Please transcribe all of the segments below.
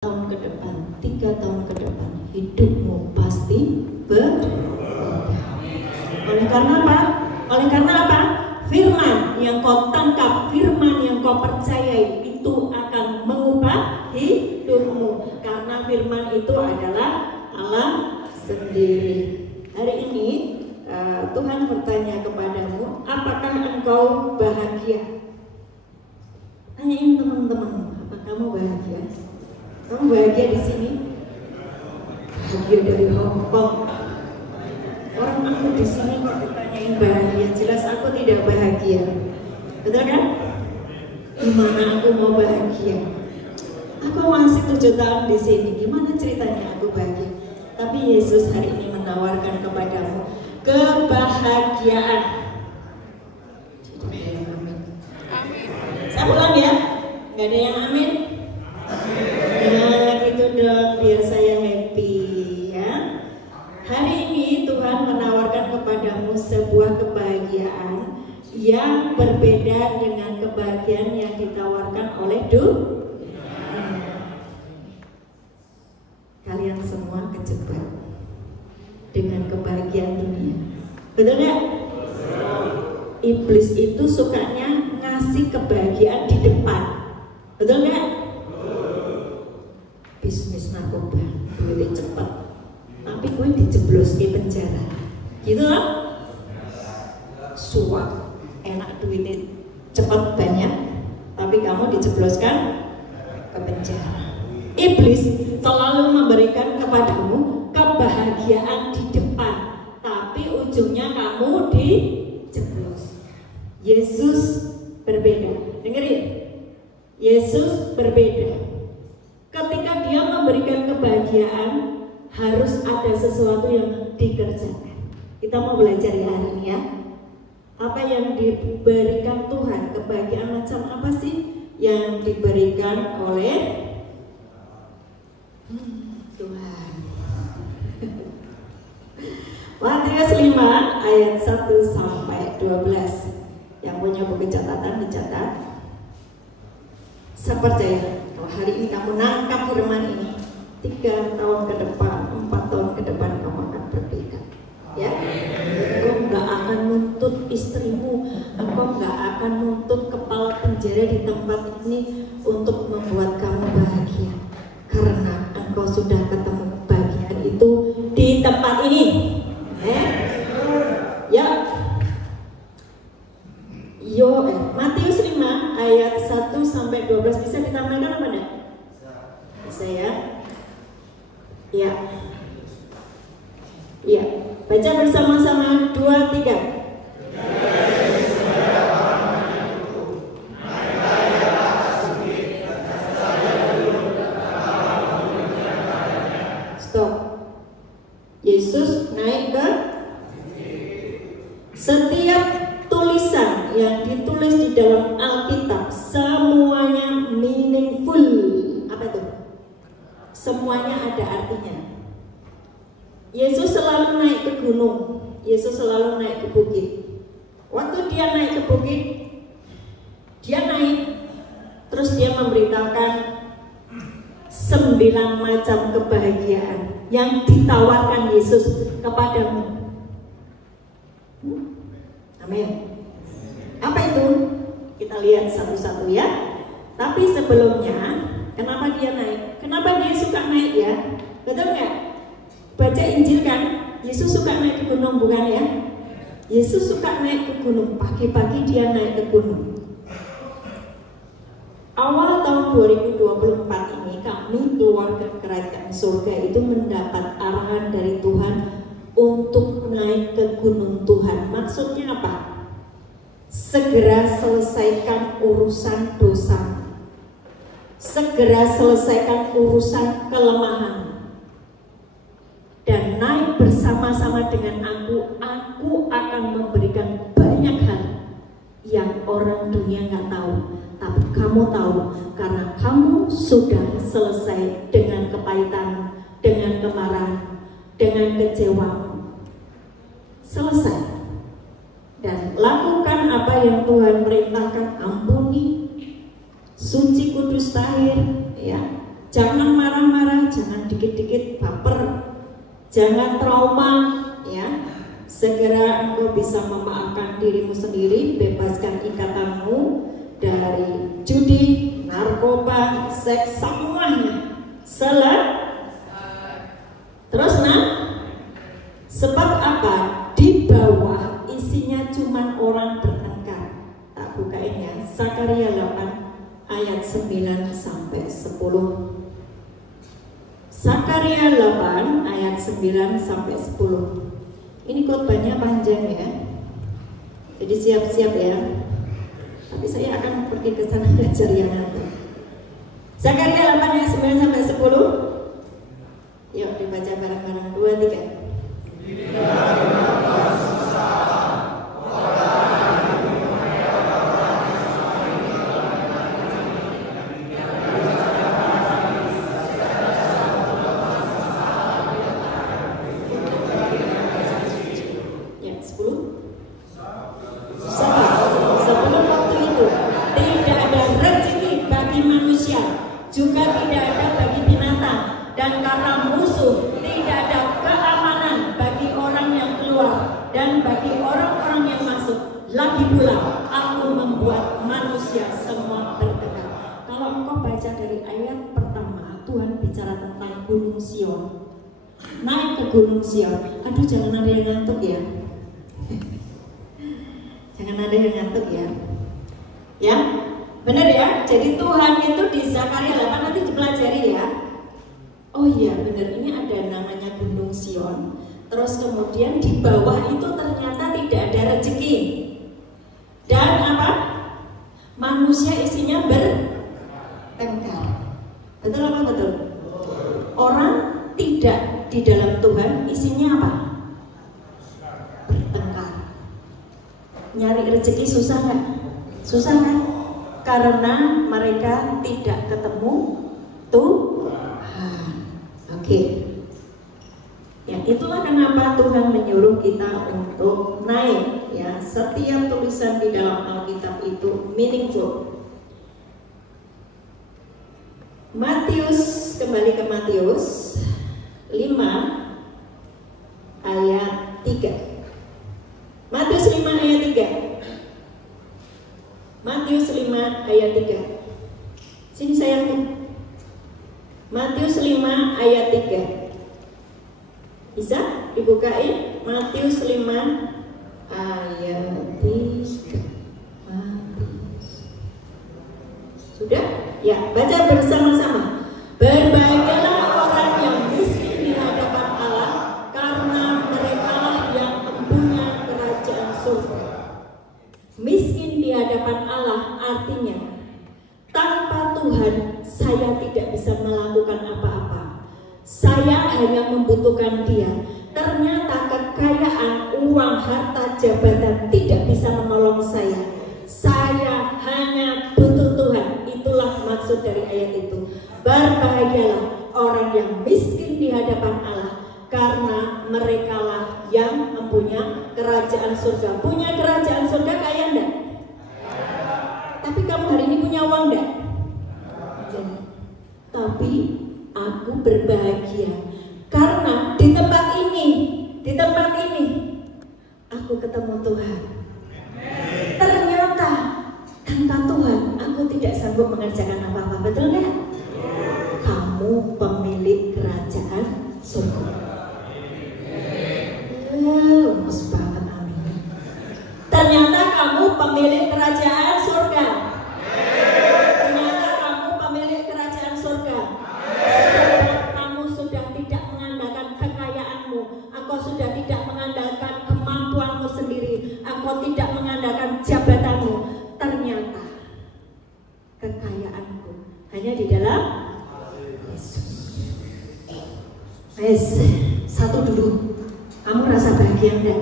tahun ke depan, 3 tahun ke depan, hidupmu pasti berbeda. Oleh karena apa? Oleh karena apa? Firman yang kau tangkap, firman yang kau percayai itu akan mengubah hidupmu. Karena firman itu adalah Allah sendiri. Hari ini Tuhan bertanya kepadamu, apakah engkau bahagia? Tanyain teman-teman, apa kamu bahagia? Kamu bahagia di sini? Bahagia dari Hong Kong. Orang aku di sini kok ditanyain bahagia, jelas aku tidak bahagia. Betul kan? Gimana aku mau bahagia? Aku masih 7 tahun di sini. Gimana ceritanya aku bahagia? Tapi Yesus hari ini menawarkan kepadamu kebahagiaan. Saya ulang ya, nggak ada yang amin. Nah itu dong biar saya happy ya. Hari ini Tuhan menawarkan kepadamu sebuah kebahagiaan yang berbeda dengan kebahagiaan yang ditawarkan oleh kalian semua kejebak dengan kebahagiaan dunia. Betul nggak? Iblis itu sukanya ngasih kebahagiaan di depan. Betul nggak? Bisnis narkoba, duitnya cepat, tapi gue dijeblos di penjara, gitu loh. Suap, enak duitnya cepat banyak, tapi kamu dijebloskan ke penjara. Iblis selalu memberikan kepadamu kebahagiaan di depan, tapi ujungnya kamu dijeblos. Yesus berbeda, dengerin. Yesus berbeda. Ketika dia memberikan kebahagiaan, harus ada sesuatu yang dikerjakan. Kita mau belajar ya hari ini ya. Apa yang diberikan Tuhan, kebahagiaan macam apa sih yang diberikan oleh Tuhan? Matius 5 ayat 1 sampai 12. Yang punya buku catatan dicatat. Saya percaya kalau hari ini kamu nangkap firman ini, 3 tahun ke depan, 4 tahun ke depan kamu akan berbeda. Ya, engkau nggak akan nuntut istrimu, engkau nggak akan nuntut kepala penjara di tempat ini untuk membuat kamu bahagia, karena engkau sudah ketemu kebahagiaan itu di tempat ini. Ya. Matius 5 ayat 1 sampai 12 bisa ditambahkan apa enggak? Bisa ya? Ya. Ya, baca bersama-sama 2, 3. Stop. Yesus naik ke setiap tulisan yang ditulis di dalam Alkitab semuanya meaningful. Apa itu? Semuanya ada artinya. Yesus selalu naik ke gunung, Yesus selalu naik ke bukit. Waktu dia naik ke bukit, dia naik, terus dia memberitakan 9 macam kebahagiaan yang ditawarkan Yesus kepadamu. Amin. Apa itu? Kita lihat satu-satu ya. Tapi sebelumnya, kenapa dia naik? Kenapa dia suka naik ya? Betul nggak? Baca Injil kan, Yesus suka naik ke gunung, bukan ya? Yesus suka naik ke gunung, pagi-pagi dia naik ke gunung. Awal tahun 2024 ini kami keluarga Kerajaan Surga itu mendapat arahan dari Tuhan untuk naik ke gunung Tuhan. Maksudnya apa? Segera selesaikan urusan dosa, segera selesaikan urusan kelemahan, dan naik bersama-sama dengan aku akan memberikan banyak hal yang orang dunia nggak tahu, tapi kamu tahu karena kamu sudah selesai dengan kepahitan, dengan kemarahan, dengan kecewa. Selesai. Dan lakukan apa yang Tuhan perintahkan, ampuni, suci, kudus, tahir, ya. Jangan marah-marah, jangan dikit-dikit baper, jangan trauma, ya. Segera engkau bisa memaafkan dirimu sendiri, bebaskan ikatanmu dari judi, narkoba, seks, semuanya. Terus sebab apa? Di bawah isinya cuma orang bertengkar. Tak bukain ya, Zakaria 8 ayat 9 sampai 10. Zakaria 8 ayat 9 sampai 10. Ini khotbahnya panjang ya. Jadi siap-siap ya. Tapi saya akan pergi ke sana belajar yang nanti. Zakaria 8 ayat 9 sampai 10. Yuk dibaca bareng-bareng. 2, 3. Juga tidak ada bagi binatang, dan karena musuh tidak ada keamanan bagi orang yang keluar dan bagi orang-orang yang masuk. Lagi pula aku membuat manusia semua bertekad. Kalau engkau baca dari ayat pertama, Tuhan bicara tentang Gunung Sion. Naik ke Gunung Sion. Aduh, jangan ada yang ngantuk ya. Jangan ada yang ngantuk ya. Ya. Benar ya, jadi Tuhan itu di Zakaria 8 nanti dipelajari ya. Oh iya benar, ini ada namanya Gunung Sion. Terus kemudian di bawah itu ternyata tidak ada rezeki. Dan apa? Manusia isinya bertengkar. Betul apa betul? Orang tidak di dalam Tuhan isinya apa? Bertengkar. Nyari rezeki susah nggak? Susah kan? Karena mereka tidak ketemu Tuhan. Oke. Ya, itulah kenapa Tuhan menyuruh kita untuk naik. Ya, setiap tulisan di dalam Alkitab itu meaningful. Matius, kembali ke Matius 5 ayat 3. Matius 5 ayat 3. Matius 5 ayat 3. Sini sayangku. Matius 5 ayat 3. Bisa dibukain? Matius 5 ayat 3. Sudah? Ya, baca bersama-sama. Berbahagialah orang yang miskin di hadapan Allah, karena merekalah yang mempunyai kerajaan surga. Miskin di hadapan Allah artinya tanpa Tuhan saya tidak bisa melakukan apa-apa. Saya hanya membutuhkan Dia. Ternyata kekayaan, uang, harta, jabatan tidak bisa menolong saya. Saya hanya butuh Tuhan. Itulah maksud dari ayat itu. Berbahagialah orang yang miskin di hadapan Allah, karena merekalah yang mempunyai kerajaan surga. Punya kerajaan surga kaya enggak? Tapi kamu hari ini punya uang enggak? Tapi aku berbahagia karena di tempat ini aku ketemu Tuhan. Ternyata tanpa Tuhan aku tidak sanggup mengerjakan apa-apa. Betul enggak? Kamu pemilik kerajaan surga. Lemes banget, amin. Ternyata kamu pemilik kerajaan surga. Ternyata kamu pemilik kerajaan surga. Kamu sudah tidak mengandalkan kekayaanmu. Engkau sudah tidak mengandalkan kemampuanmu sendiri. Engkau tidak mengandalkan jabatanmu. Ternyata kekayaanku hanya di dalam Yesus. Satu dulu. Kamu rasa bahagia enggak?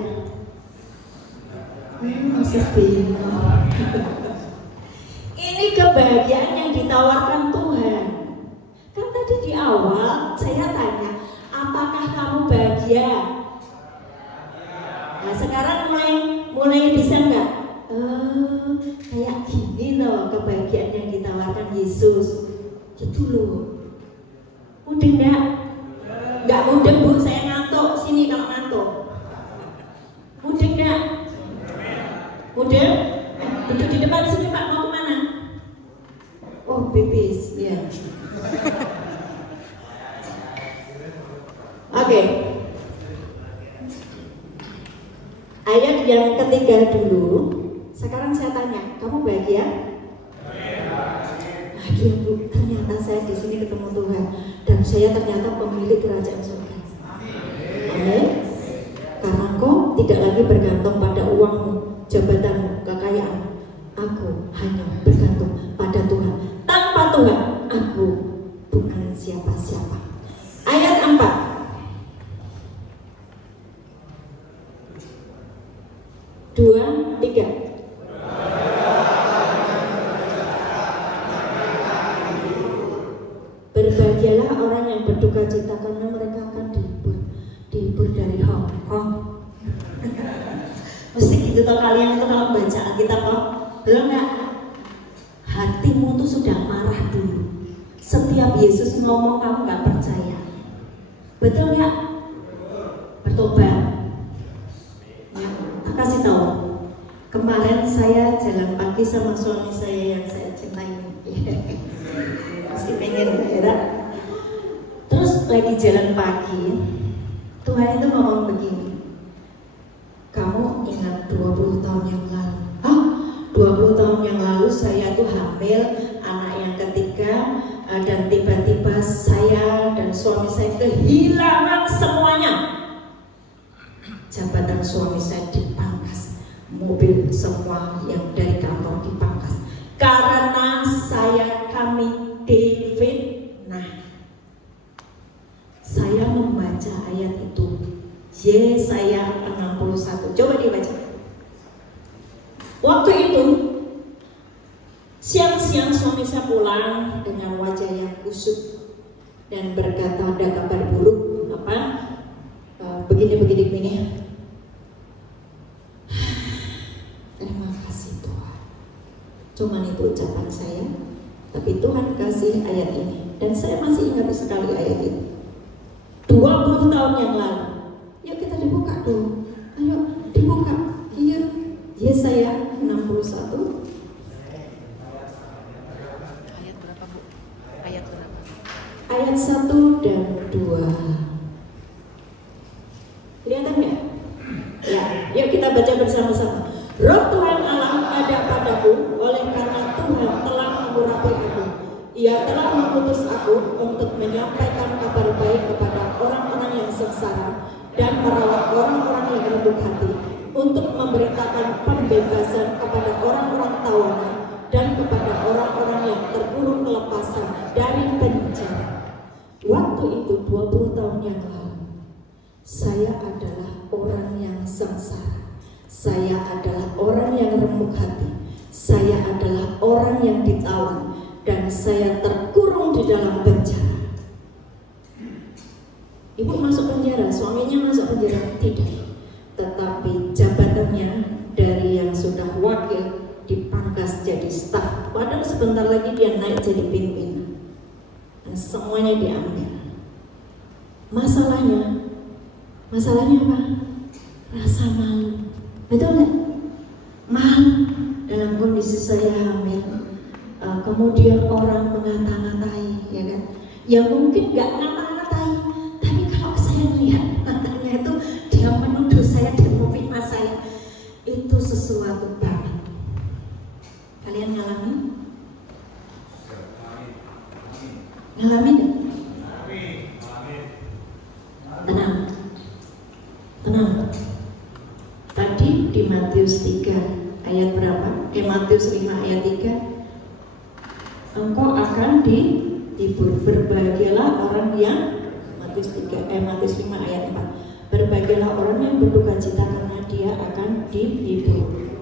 Ini kebahagiaan yang ditawarkan Tuhan. Kan tadi di awal saya tanya, apakah kamu bahagia? Nah sekarang mulai bisa enggak? Kayak gini loh kebahagiaan yang ditawarkan Yesus. Gitu loh. Mudeng enggak? Enggak mudeng Bu, saya ngantuk. Sini kalau ngantuk. Mudeng enggak? Mudeng? Duduk di depan sini Pak, mau kemana? Oh, pipis, ya. Oke. Ayat yang ketiga dulu. Sekarang saya tanya, kamu bahagia? Bahagia Bu, ternyata saya di sini ketemu Tuhan dan saya ternyata pemilik kerajaan surga. Amin. Karena kau tidak lagi bergantung pada uangmu, jabatanmu, kekayaan. Aku hanya bergantung pada Tuhan. Tanpa Tuhan, aku bukan siapa-siapa. Ayat 4. Dua, tiga. Berbahagialah orang yang berduka cita karena mereka akan dihibur dari Hongkong. Mesti gitu toh kalian tuh kalau baca Alkitab toh, belum nggak? Hatimu tuh sudah marah dulu. Setiap Yesus ngomong kamu nggak percaya, betul nggak? Bertobat. Ya, tak kasih tahu. Kemarin saya jalan pagi sama suami saya yang saya cintai. Masih pengen ya. Terus lagi jalan pagi, Tuhan itu ngomong begini, kamu ingat 20 tahun yang lalu? Hah? 20 tahun yang lalu saya tuh hamil anak yang ketiga, dan tiba-tiba saya dan suami saya kehilangan semuanya. Jabatan suami saya dipangkas, mobil semua yang dari kantor dipangkas karena kami difitnah. Saya membaca ayat itu, Yesaya 61. Coba dibaca. Waktu itu siang-siang suami saya pulang dengan wajah yang kusut dan berkata, ada kabar buruk apa? Begini. Terima kasih Tuhan. Cuman itu ucapan saya, tapi Tuhan kasih ayat ini dan saya masih ingat sekali ayat ini. 20 tahun yang lalu. Yuk kita dibuka dulu. Ayo dibuka. Iya. Yesaya 61. Ayat berapa Bu? Ayat berapa? Ayat 1 dan 2. Kelihatan nggak? Ya, yuk kita baca bersama-sama. Roh Tuhan Allah ada padaku, oleh karena Tuhan telah mengurapi aku. Ia telah mengutus aku untuk menyampaikan kabar baik kepada orang-orang yang sengsara dan merawat orang-orang yang lembut hati, untuk memberitakan pembebasan kepada orang-orang tawanan dan kepada orang-orang yang terkurung kelepasan dari penjara. Waktu itu 20 tahun yang lalu, saya adalah orang yang sengsara. Saya adalah orang yang remuk hati. Saya adalah orang yang ditawan dan saya terkurung di dalam penjara. Ibu masuk penjara, suaminya masuk penjara? Tidak. Tetapi jabatannya dari yang sudah wakil dipangkas jadi staf. Padahal sebentar lagi dia naik jadi pimpinan. Dan semuanya diambil. Masalahnya apa? Rasa malu. Betul nggak? Malu dalam kondisi saya hamil. Kemudian orang mengata-ngatai, ya kan? Ya mungkin nggak ngata-ngatai, tapi kalau saya lihat matanya itu dia menuduh saya dan memfitnah saya, itu sesuatu banget. Kalian ngalamin? Ngalamin? Tenang. Tadi di Matius 3 ayat berapa? Matius 5 ayat 3. Engkau akan dihibur. Berbahagialah orang yang Matius 5 ayat 4. Berbahagialah orang yang berduka cita karena dia akan dihibur.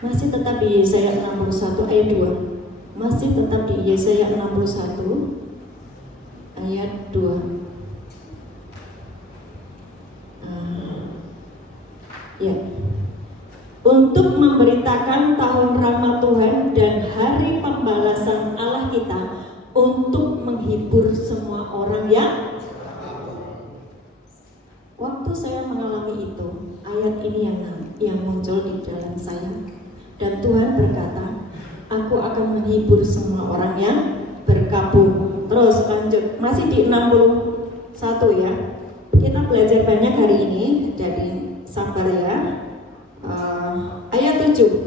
Masih tetap di Yesaya 61 ayat 2. Masih tetap di Yesaya 61 ayat 2. Ya. Untuk memberitakan tahun rahmat Tuhan dan hari pembalasan Allah kita, untuk menghibur semua orang yang yang muncul di dalam saya. Dan Tuhan berkata, aku akan menghibur semua orang yang berkabung. Terus lanjut, masih di 61 ya. Kita belajar banyak hari ini, jadi sabar ya. Ayat 7.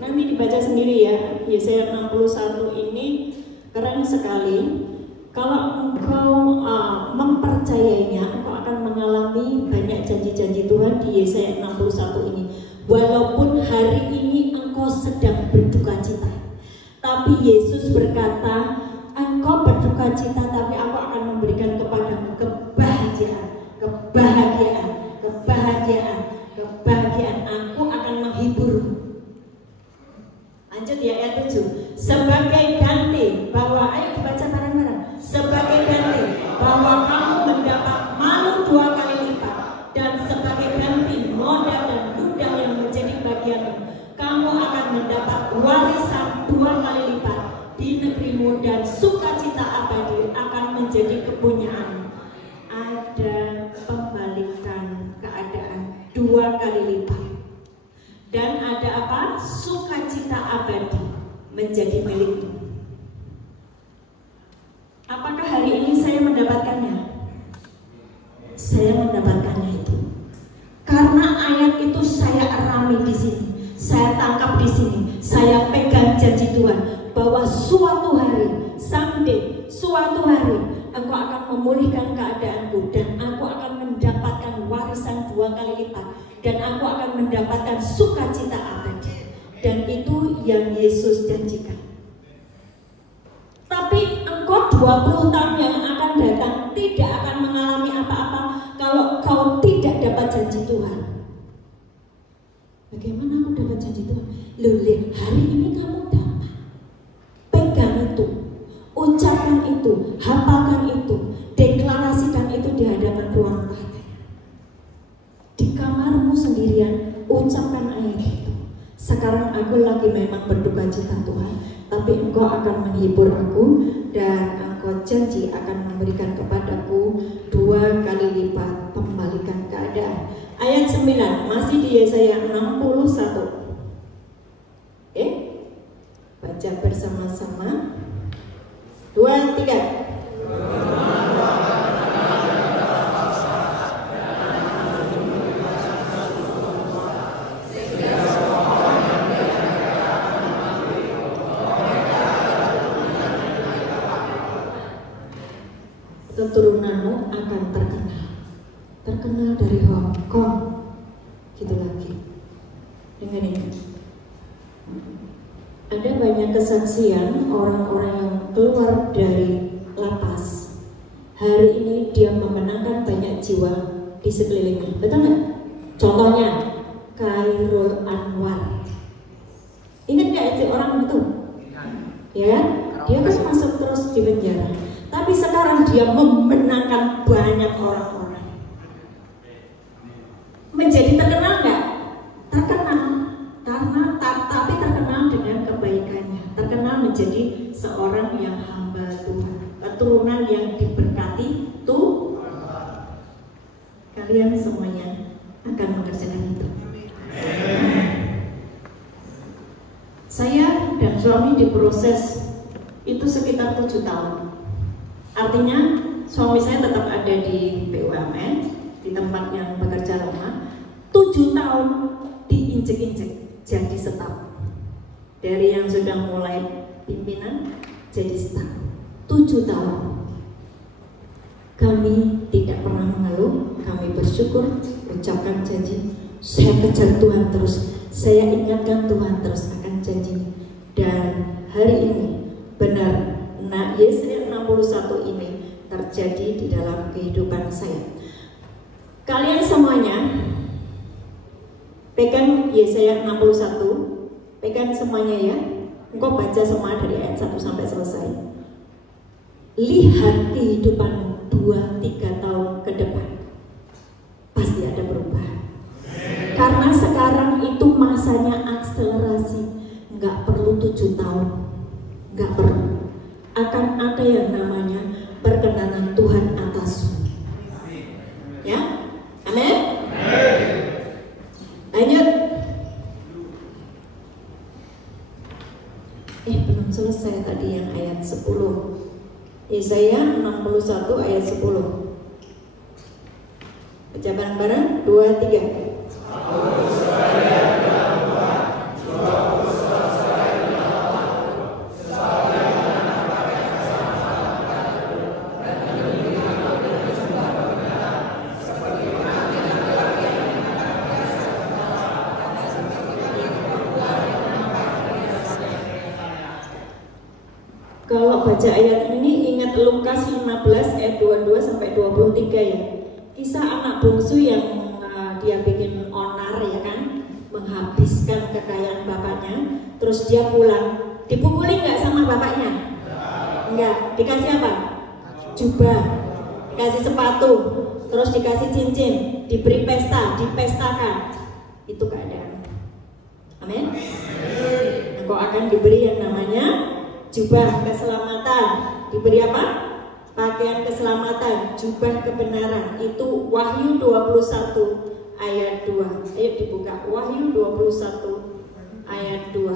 Nanti dibaca sendiri ya. Yesaya 61 ini keren sekali. Kalau engkau mempercayainya, engkau akan mengalami banyak janji-janji Tuhan di Yesaya 61 ini. Walaupun hari ini engkau sedang berduka cita, tapi Yesus berkata, engkau berduka cita, tapi aku akan memberikan kepadamu kebahagiaan. Aku akan menghiburmu. Lanjut ya ayat 7. Sebagai ganti bahwa, ayo dibaca bareng-bareng. Sebagai ganti bahwa kamu mendapat malu 2 kali lipat, dan sebagai ganti modal dan ludah yang menjadi bagianmu, kamu akan mendapat warisan 2 kali lipat di negerimu, dan sukacita abadi akan menjadi kepunyaanmu. Ada pembalikan keadaan 2 kali lipat. Dan ada apa? Sukacita abadi menjadi milikmu. Apakah hari ini saya mendapatkannya? Saya mendapatkannya itu. Karena ayat itu saya alami di sini, saya tangkap di sini, saya pegang janji Tuhan bahwa suatu hari, someday, suatu hari engkau akan memulihkan keadaanku, dan aku akan mendapatkan warisan 2 kali lipat, dan aku akan mendapatkan sukacita abadi. Dan itu yang Yesus janjikan. Tapi engkau 20 tahun yang akan datang tidak akan mengalami apa-apa kalau kau tidak dapat janji Tuhan. Bagaimana aku dapat janji Tuhan? Loh, lihat, hari ini kamu dapat. Pegang itu, ucapkan itu, hafalkan itu, deklarasikan itu di hadapan ruang taht. Di kamarmu sendirian, ucapkan ayat itu. Sekarang aku lagi memang berduka cita Tuhan, tapi engkau akan menghibur aku, dan engkau janji akan memberikan kepadaku 2 kali lipat pembalikan keadaan. Ayat 9, masih di Yesaya 61. Oke, baca bersama-sama. 2, 3. Keturunanmu akan terkenal dari Hong Kong, gitu lagi. Dengar ini, ada banyak kesaksian orang-orang yang keluar dari lapas. Hari ini dia memenangkan banyak jiwa di sekelilingnya, betul nggak? Contohnya Khairul Anwar. Ingat nggak itu orang itu? Ya, dia kan masuk terus di penjara. Tapi sekarang dia memenangkan banyak orang-orang. Menjadi terkenal nggak? Terkenal, tapi terkenal dengan kebaikannya. Terkenal menjadi seorang yang hamba Tuhan, keturunan yang diberkati Tuhan. Kalian semuanya akan mengerjakan itu. Saya dan suami diproses itu sekitar 7 tahun. Artinya suami saya tetap ada di BUMN, di tempat yang bekerja lama. 7 tahun diinjek-injek jadi staf. Dari yang sudah mulai pimpinan jadi staf. 7 tahun. Kami tidak pernah mengeluh, kami bersyukur, ucapkan janji. Saya kejar Tuhan terus, saya ingatkan Tuhan terus akan janji. Dan hari ini benar, Yesaya 61 ini terjadi di dalam kehidupan saya. Kalian semuanya pegang Yesaya 61, pegang semuanya ya. Engkau baca semua dari ayat 1 sampai selesai. Lihat kehidupan 2-3 tahun ke depan, pasti ada perubahan. Karena sekarang itu masanya akselerasi, nggak perlu 7 tahun, nggak perlu. Akan ada yang namanya perkenanan Tuhan atasmu. Ya, amin. 10. Yesaya 61 ayat 10. Baca bareng-bareng 2, 3. Kalau baca ayat ini ingat Lukas 15 ayat 22 sampai 23 ya. Kisah anak bungsu yang dia bikin onar ya kan, menghabiskan kekayaan bapaknya, terus dia pulang. Dipukuli nggak sama bapaknya? Enggak. Dikasih apa? Jubah, dikasih sepatu, terus dikasih cincin, diberi pesta, dipestakan. Itu keadaan. Amin. Engkau akan diberi yang namanya jubah keselamatan. Diberi apa? Pakaian keselamatan, jubah kebenaran. Itu Wahyu 21 ayat 2. Ayo dibuka Wahyu 21 ayat 2.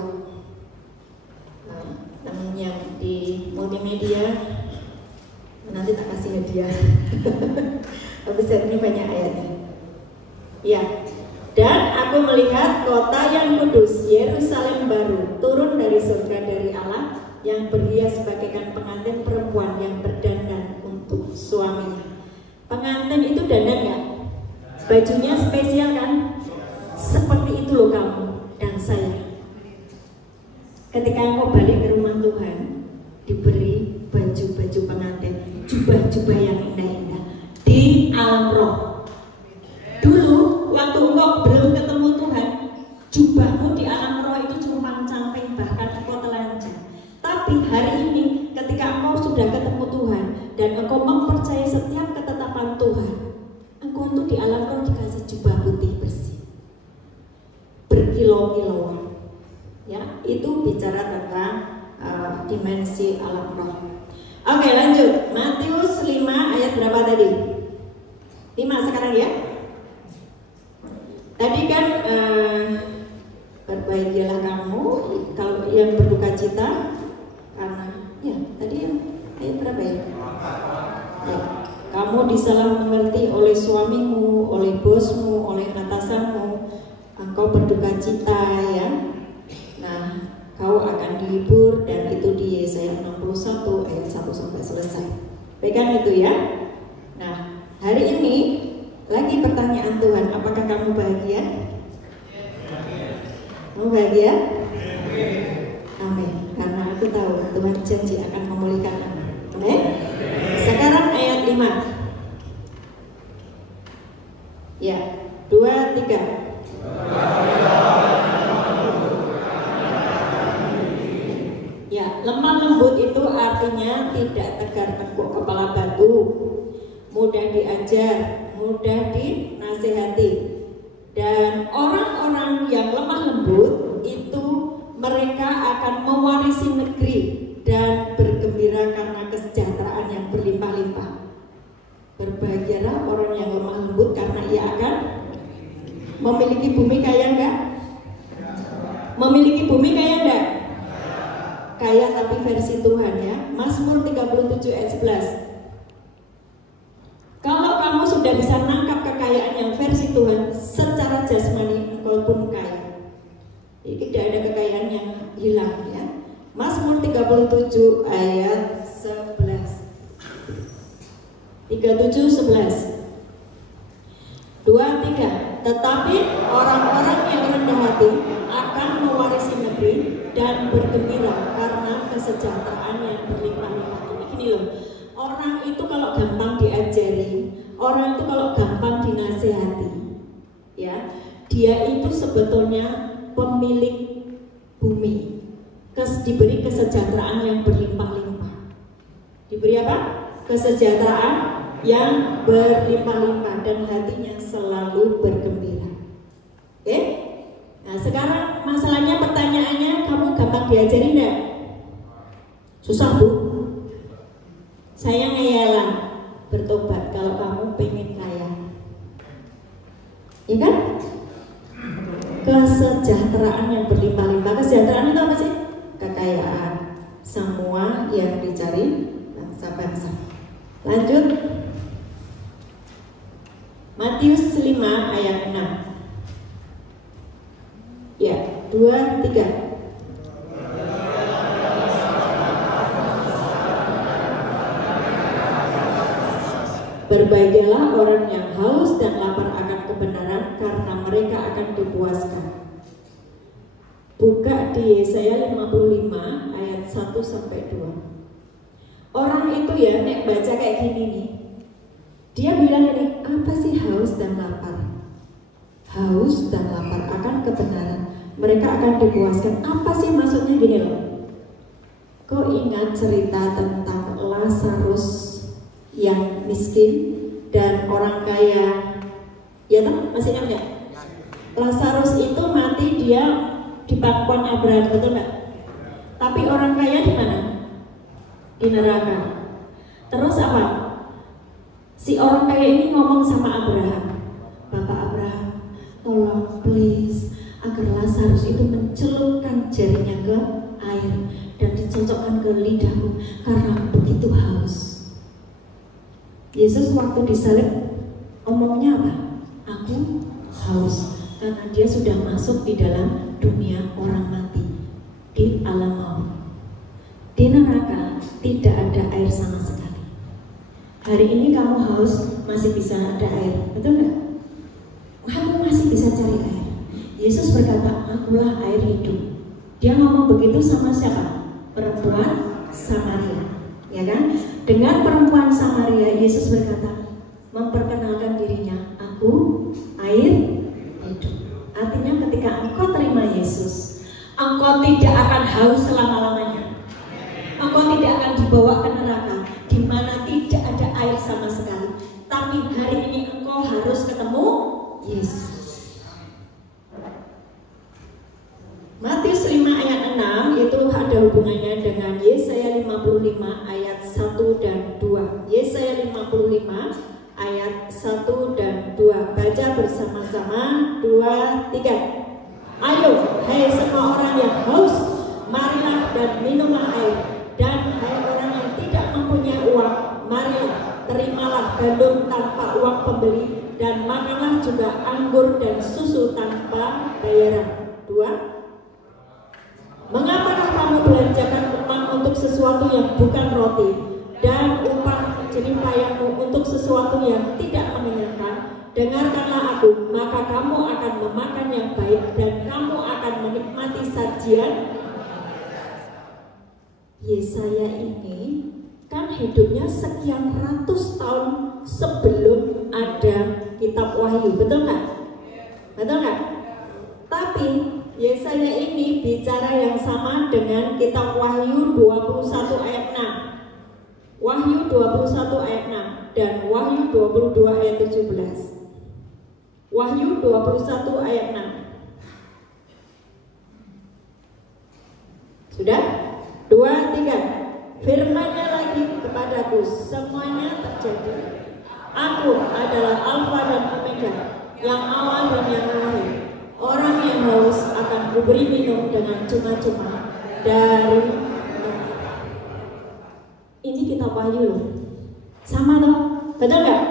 Teman yang di multimedia nanti tak kasih hadiah. Habis ini banyak ayatnya. Ya. Dan aku melihat kota yang kudus, Yerusalem baru, turun dari surga dari Allah, yang berhias bagaikan pengantin perempuan yang berdandan untuk suaminya. Pengantin itu dandan ya? Bajunya spesial kan? Seperti itu loh kamu dan saya. Ketika engkau balik ke rumah Tuhan, diberi baju-baju pengantin, jubah-jubah yang indah-indah di alam roh. Dulu waktu engkau belum ketemu Tuhan, jubahmu di alam roh itu cuma camping, bahkan engkau telanjang. Tapi hari ini ketika engkau sudah ketemu Tuhan dan engkau mempercayai setiap ketetapan Tuhan, engkau itu di alam roh dikasih jubah putih bersih, berkilau-kilauan. Ya, itu bicara tentang dimensi alam roh. Oke, lanjut. Matius 5 ayat berapa tadi? 5 sekarang ya. Tadi kan berbahagialah kamu kalau yang berduka cita, karena ya tadi yang ayat berapa ya? Ya, kamu disalah mengerti oleh suamimu, oleh bosmu, oleh atasanmu, engkau berduka cita ya. Nah, kau akan dihibur, dan itu di Yesaya 61 ayat 1 sampai selesai. Pegang itu ya. Nah, hari ini lagi pertanyaan Tuhan, apakah kamu bahagia? Kamu bahagia? Amin. Karena aku tahu Tuhan janji akan memulihkan aku. Amin. Sekarang ayat 5. Ya, 2, 3. Ya, lemah lembut itu artinya tidak tegar tengkuk kepala batu, mudah diajar, mudah dinasihati. Dan orang-orang yang lemah lembut itu mereka akan mewarisi negeri dan bergembira karena kesejahteraan yang berlimpah-limpah. Berbahagialah orang yang lemah lembut karena ia akan memiliki bumi. Kaya enggak? Memiliki bumi kaya enggak? Kaya tapi versi Tuhan ya. Mazmur 37 ayat 11. Kalau kamu sudah bisa nangkap kekayaan yang versi Tuhan, secara jasmani engkau pun kaya. Jadi tidak ada kekayaan yang hilang ya. Mazmur 37 ayat 11. 37:11. 2, 3. Tetapi orang-orang yang rendah hati akan mewarisi negeri dan bergembira karena kesejahteraan yang berlimpah-limpah. Gini loh, orang itu kalau gampang diajari, orang itu kalau gampang dinasehati, ya, dia itu sebetulnya pemilik bumi, diberi kesejahteraan yang berlimpah-limpah. Diberi apa? Kesejahteraan yang berlimpah-limpah dan hatinya selalu bergembira. Oke? Nah, sekarang masalahnya, pertanyaannya, kamu gampang diajari enggak? Susah bu? Saya ngeyalan bertobat kalau kamu pengen kaya, ya kan? Kesejahteraan yang berlimpah-limpah. Kesejahteraan itu apa sih? Kekayaan. Semua yang Lanjut. Matius 5 ayat 6. Ya, 2, 3. Berbahagialah orang yang haus dan lapar akan kebenaran, karena mereka akan dipuaskan. Buka di Yesaya 55 ayat 1-2. Orang itu ya, nek baca kayak gini nih, dia bilang ini, apa sih haus dan lapar? Haus dan lapar akan kebenaran, mereka akan dipuaskan. Apa sih maksudnya gini loh? Kau ingat cerita tentang Lazarus yang miskin dan orang kaya, ya kan? Masih ingat nggak? Lazarus itu mati dia di pangkuan Abraham, betul nggak? Tapi orang kaya di mana? Di neraka. Terus apa? Si orang kaya ini ngomong sama Abraham, Bapak Abraham, tolong please agar Lazarus itu mencelupkan jarinya ke air dan dicocokkan ke lidahku karena begitu haus. Yesus waktu disalib omongnya apa? Aku haus, karena dia sudah masuk di dalam dunia orang mati, di alam maut. Di neraka tidak ada air sama sekali. Hari ini kamu haus, masih bisa ada air, betul nggak? Kamu masih bisa cari air. Yesus berkata, akulah air hidup. Dia ngomong begitu sama siapa? Perempuan Samaria, ya kan? Dengan perempuan Samaria, Yesus berkata, memperkenalkan dirinya, aku air hidup. Artinya ketika engkau terima Yesus, engkau tidak akan haus selama-lamanya. Engkau tidak akan dibawa ke neraka, di mana tidak ada air sama sekali. Tapi hari ini engkau harus ketemu Yesus. Matius 5 ayat 6 itu ada hubungannya dengan Yesaya 55 ayat 1 dan 2. Yesaya 55 ayat 1 dan 2. Baca bersama-sama, 2, 3. Ayo, hai semua orang yang haus, marilah dan minumlah air. Dan hai orang yang tidak mempunyai uang, marilah, terimalah gandum tanpa uang pembeli, dan makanlah juga anggur dan susu tanpa bayaran. 2. Mengapakah kamu belanjakan uang untuk sesuatu yang bukan roti, dan upah jeripayahmu untuk sesuatu yang tidak mengenyangkan? Dengarkanlah aku, maka kamu akan memakan yang baik, dan kamu akan menikmati sajian. Yesaya ini kan hidupnya sekian ratus tahun sebelum ada kitab Wahyu, betul nggak? Betul nggak? Tapi Yesaya ini bicara yang sama dengan kitab Wahyu 21 ayat 6. Wahyu 21 ayat 6 dan Wahyu 22 ayat 17. Wahyu 21 ayat 6. Sudah? 2, 3. Firman-Nya lagi kepadaku, semuanya terjadi. Aku adalah Alfa dan Omega, yang awal dan yang akhir. Orang yang haus akan kuberi minum dengan cuma-cuma dari. Ini kitab Wahyu loh. Sama toh? Betul nggak?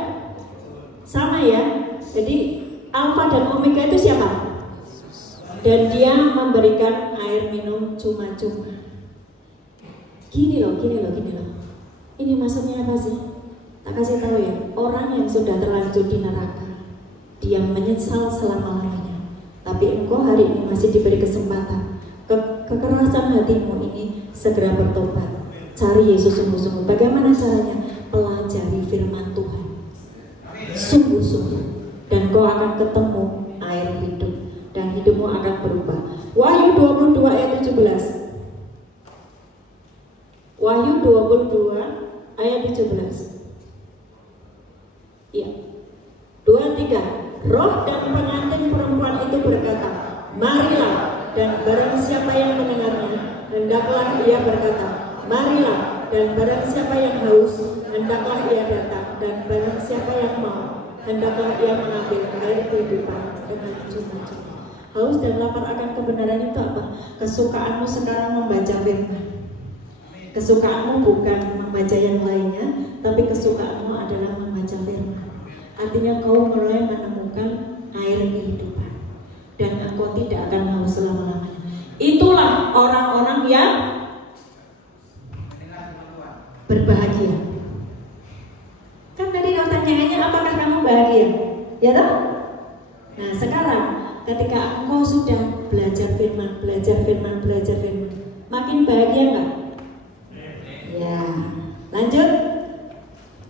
Sama ya. Jadi Alfa dan Omega itu siapa? Dan dia memberikan air minum cuma-cuma. Gini loh. Ini maksudnya apa sih? Tak kasih tahu ya. Orang yang sudah terlanjur di neraka, dia menyesal selama-lamanya. Tapi engkau hari ini masih diberi kesempatan. Kekerasan hatimu ini segera bertobat. Cari Yesus sungguh-sungguh. Bagaimana caranya? Pelajari firman Tuhan sungguh-sungguh, dan kau akan ketemu air hidup, dan hidupmu akan berubah. Wahyu 22 ayat 17. Wahyu 22 ayat 17. Iya. 2, 3. Roh dan pengantin perempuan itu berkata, marilah, dan barang siapa yang mendengarnya, hendaklah ia berkata, marilah, dan barang siapa yang haus, hendaklah ia datang, dan barang siapa yang mau, hendaklah ia mengambil air kehidupan dengan cuma-cuma. Haus dan lapar akan kebenaran itu apa? Kesukaanmu sekarang membaca firman. Kesukaanmu bukan membaca yang lainnya, tapi tetapi kesukaanmu adalah membaca firman. Artinya kau mulai menemukan air kehidupan dan engkau tidak akan haus selama-lamanya. Itulah orang-orang yang berbahagia. Kan tadi pertanyaannya apakah kamu bahagia? Ya toh? Nah sekarang ketika engkau sudah belajar firman, makin bahagia nggak? Ya, lanjut.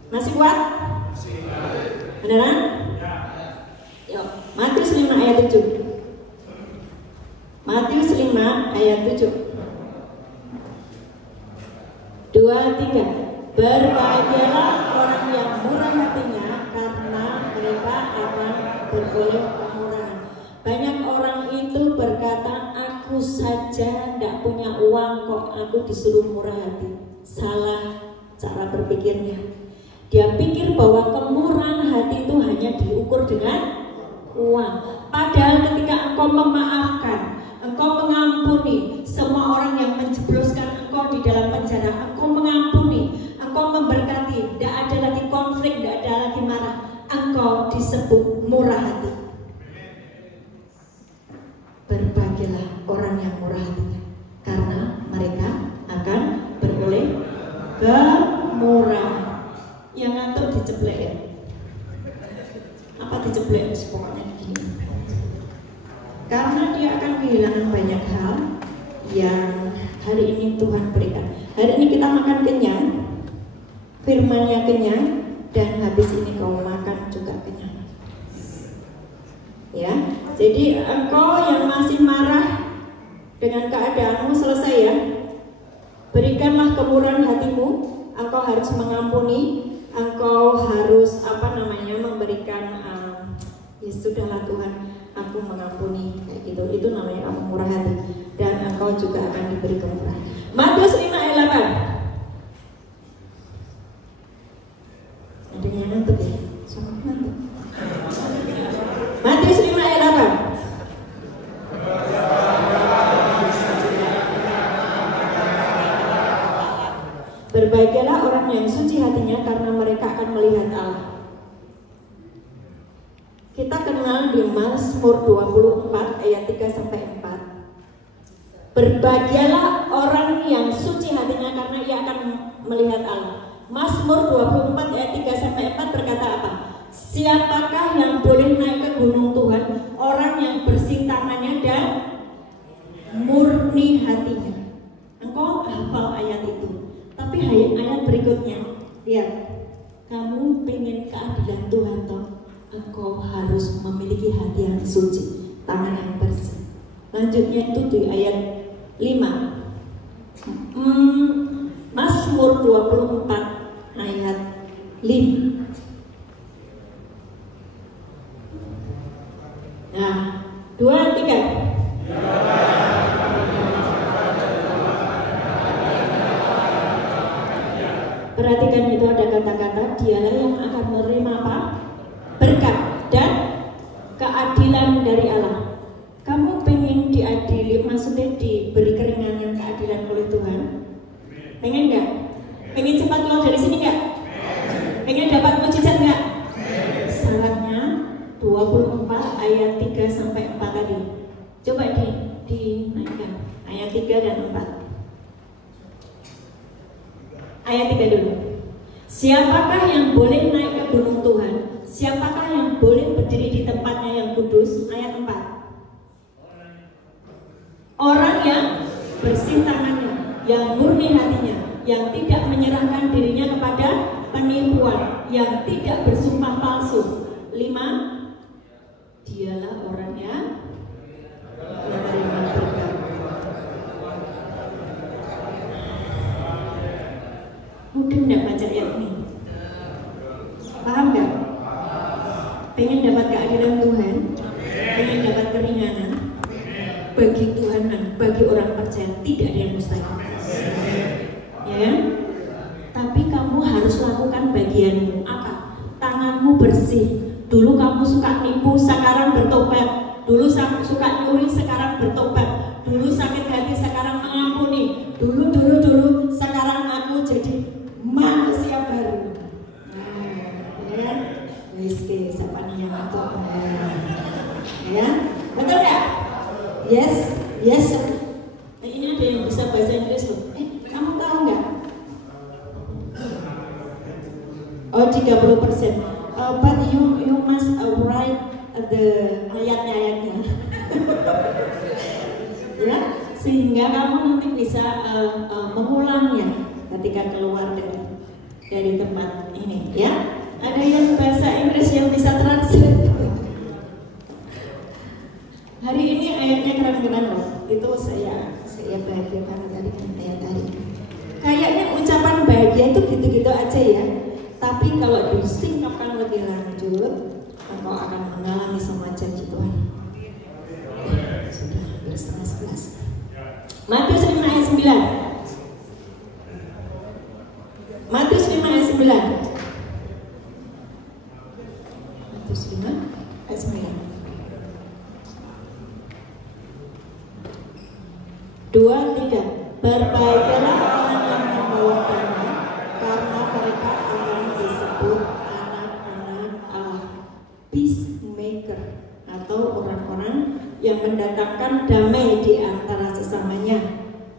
Masih kuat? Beneran? Yuk, Matius 5 ayat 7. Matius 5 ayat 7. 2, 3. Berbahagialah orang yang murah hatinya, karena mereka akan beroleh kemurahan. Banyak orang itu berkata, aku saja tidak punya uang kok aku disuruh murah hati. Salah cara berpikirnya. Dia pikir bahwa kemurahan hati itu hanya diukur dengan uang. Padahal ketika engkau memaafkan, engkau mengampuni semua orang yang menjebloskan engkau di dalam penjara, engkau mengampuni, engkau memberkati, tidak ada lagi konflik, tidak ada lagi marah, engkau disebut murah hati. Berbahagialah orang yang murah hatinya, karena mereka akan beroleh kemurahan. Yang ngantuk diceplek ya? Apa diceplek? Pokoknya gini. Karena dia akan kehilangan banyak hal yang hari ini Tuhan berikan. Hari ini kita makan kenyang, firman-Nya kenyang, dan habis ini kau makan juga kenyang. Ya, jadi engkau yang masih marah dengan keadaanmu, selesai ya. Berikanlah kemurahan hatimu. Engkau harus mengampuni. Engkau harus memberikan ya sudahlah Tuhan, aku mengampuni, kayak gitu. Itu namanya kamu murah hati, dan engkau juga akan diberi kemurahan. Matius 5 ayat 8. Ada yang ngantuk ya? Sama ngantuk. Matius 5 ayat 8. Berbahagialah orang yang suci hatinya, karena mereka akan melihat Allah. Kita kenal di Mazmur 24 ayat 3-4. Berbahagialah orang yang suci hatinya, karena ia akan melihat Allah. Mazmur 24 ayat 3-4 berkata apa? Siapakah yang boleh naik ke gunung Tuhan? Orang yang bersih tangannya dan murni hatinya. Engkau hafal ayat itu. Tapi ayat berikutnya, lihat, kamu pengen keadilan Tuhan toh? Engkau harus memiliki hati yang suci, tangan yang bersih. Lanjutnya itu di ayat 5. Mazmur 24 ayat 5. Nah, 2, 3. Perhatikan itu ada kata-kata, dialah yang akan menerima apa? Berkat dan keadilan dari Allah. Kamu pengen diadili, maksudnya diberi keringanan keadilan oleh Tuhan? Pengen nggak? Pengen cepat keluar dari sini nggak? Pengen dapat mujizat nggak? Syaratnya 24 ayat 3-4 tadi. Coba dinaikkan ayat 3 dan 4. Ayat 3 dulu. Siapakah yang boleh naik ke gunung Tuhan? Siapakah yang boleh berdiri di tempatnya yang kudus? Ayat 4. Orang yang bersih tangannya, yang murni hatinya, yang tidak menyerahkan dirinya kepada penipuan, yang tidak bersumpah palsu. 5. Dialah orang yang menerima berkat. Mudah nggak baca ayat ini? Paham nggak? Pengen dapat keadilan Tuhan, pengen dapat keringanan. Bagi Tuhan dan bagi orang percaya tidak ada yang mustahil. Ya kan? Tapi kamu harus lakukan bagianmu. Apa? Tanganmu bersih. Dulu kamu suka nipu, sekarang bertobat. Dulu suka nyuri, sekarang bertobat. Dulu sakit hati, sekarang mengampuni. Dulu, sekarang aku jadi manusia baru. Ya, betul nggak? Yes, yes. Ini ada yang bisa bahasa Inggris loh. Kamu tahu nggak? Oh, 30%. But you must write the ayatnya. Ya, sehingga kamu nanti bisa mengulangnya ketika keluar dari tempat ini. Ya, ada yang bahasa Inggris yang bisa translate. Hari ini ayatnya keren-keren loh. Itu saya bahagia banget hari ini ayat hari ini. Kayaknya ucapan bahagia itu gitu-gitu aja ya. Tapi kalau disingkapkan lebih lanjut, engkau akan mengalami semua janji Tuhan. Sudah hampir setengah 11. Matius 5 ayat 9. Matius 5 ayat 9. Matius 5 ayat 9. 2, 3. Berbahagialah orang yang membawa damai, karena mereka akan disebut anak-anak Allah. Peacemaker atau orang-orang yang mendatangkan damai di antara sesamanya,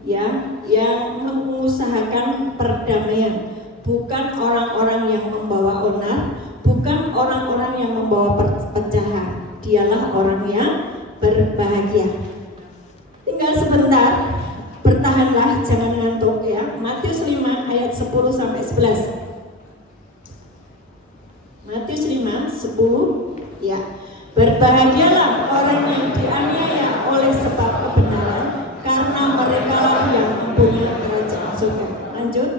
ya, yang mengusahakan perdamaian, bukan orang-orang yang membawa onar, bukan orang-orang yang membawa perpecahan. Dialah orang yang berbahagia. Tinggal sebentar, bertahanlah, jangan ngantuk ya. Matius 5 ayat 10 sampai 11. Matius 5 10 ya. Berbahagialah orang yang dianiaya oleh sebab kebenaran, karena mereka lah yang mempunyai kerajaan surga. Lanjut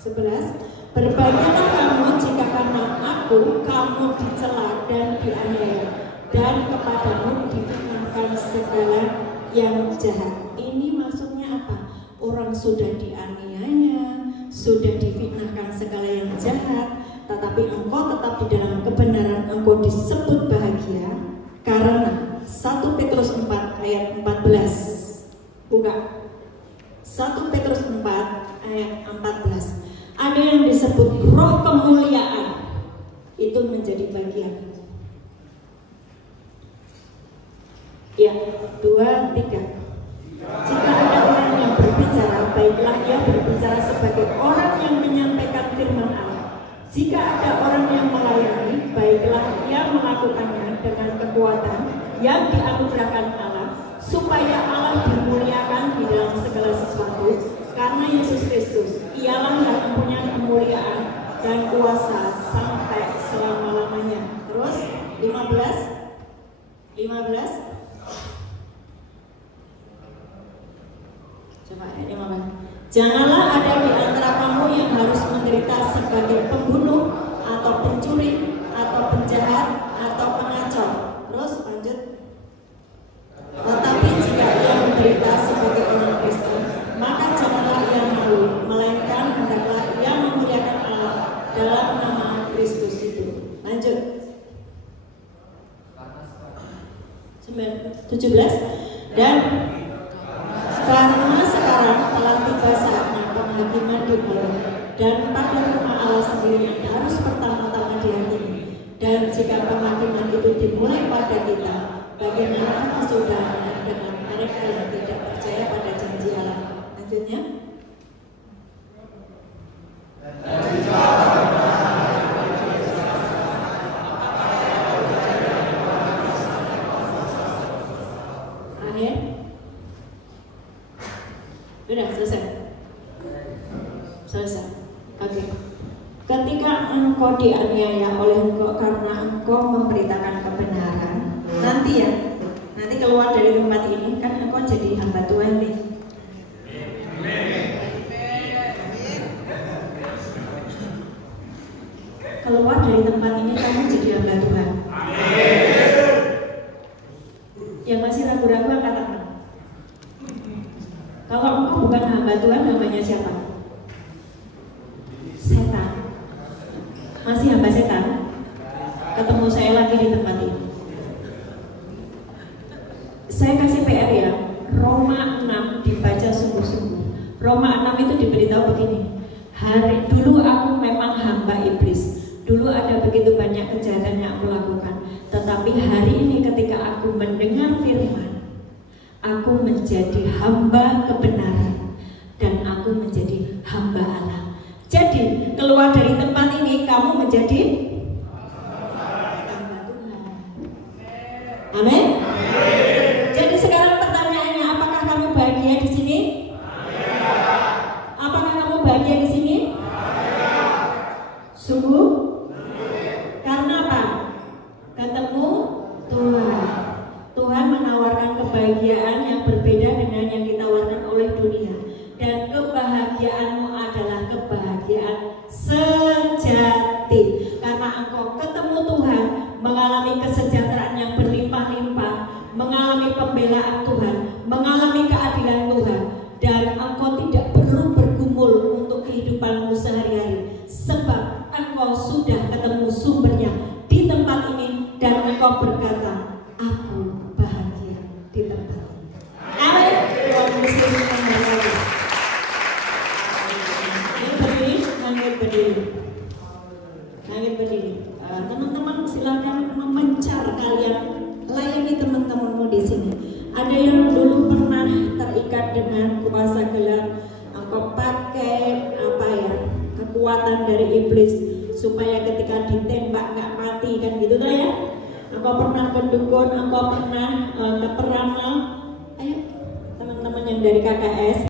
11. Berbahagialah kamu jika karena aku kamu dicela dan dianiaya, dan kepadamu difitnahkan segala yang jahat. Ini maksudnya apa? Orang sudah dianiaya, sudah difitnahkan segala yang jahat, tetapi engkau tetap di dalam kebenaran, engkau disebut bahagia karena 1 Petrus 4 ayat 14. Buka 1 Petrus 4 ayat 14. Ada yang disebut roh kemuliaan, itu menjadi bagian. Ya, 2, 3. Jika ada orang yang berbicara, baiklah ia berbicara sebagai orang yang menyampaikan firman Allah. Jika ada orang yang melayani, baiklah ia melakukannya dengan kekuatan yang dianugerahkan Allah, supaya Allah dimuliakan di dalam segala sesuatu, karena Yesus Kristus ialah yang mempunyai kemuliaan dan kuasa sampai selama-lamanya. Terus 15. Coba ayatnya apa? Janganlah ada di antara kamu yang harus menderita sebagai pembunuh atau pencuri atau penjahat atau pengacau. Terus lanjut. Tetapi jika ia menderita sebagai orang Kristen, maka janganlah ia malu, melainkan hendaklah ia memuliakan Allah dalam nama Kristus itu. Lanjut. 17. Dan karena sekarang telah tiba saatnya penghakiman dimulai, dan pada rumah Allah sendiri yang harus pertama-tama dihakimi. Dan jika penghakiman itu dimulai pada kita, bagaimana kesudahannya dengan mereka yang tidak percaya pada janji Allah? Lanjutnya. Sudah selesai. Oke. Ketika engkau dianiaya oleh engkau karena engkau memberitakan kebenaran, nanti keluar dari tempat ini kan engkau jadi hamba Tuhan nih. Keluar dari tempat ini kamu jadi hamba Tuhan. Yang masih ragu-ragu angkat tangan. Kalau engkau bukan hamba Tuhan, hambanya siapa? Setan. Masih hamba setan? Ketemu saya lagi di tempat ini. Saya kasih PR ya, Roma 6 dibaca sungguh-sungguh. Roma 6 itu diberitahu begini. Dulu aku memang hamba iblis. Dulu ada begitu banyak kejahatan yang aku lakukan. Tetapi hari ini ketika aku mendengar firman, aku menjadi hamba kebenaran dan aku menjadi hamba Allah. Jadi keluar dari tempat ini kamu menjadi hamba Tuhan. Amin. Jadi sekarang pertanyaannya, apakah kamu bahagia di sini? Apakah kamu bahagia di sini? Sungguh? Karena apa? Ketemu Tuhan. Tuhan menawarkan kebahagiaan yang berbeda dengan yang ditawarkan oleh dunia. Dan kebahagiaanmu adalah kebahagiaan sejati. Karena engkau ketemu Tuhan, mengalami kesejahteraan yang berlimpah-limpah, mengalami pembelaan Tuhan, mengalami keadilan Tuhan, dan engkau tidak perlu bergumul untuk kehidupanmu sehari-hari, sebab engkau sudah ketemu sumbernya di tempat ini dan engkau berkata, aku bahagia di tempat ini. Amin. Langit berdiri. Teman-teman silakan memencar kalian, layani teman-temanmu di sini. Ada yang dulu pernah terikat dengan kuasa gelap, engkau pakai kekuatan dari iblis supaya ketika ditembak nggak mati, kan gitu lah ya. Engkau pernah berdukun, engkau pernah keperamal. Ayo teman-teman yang dari KKS.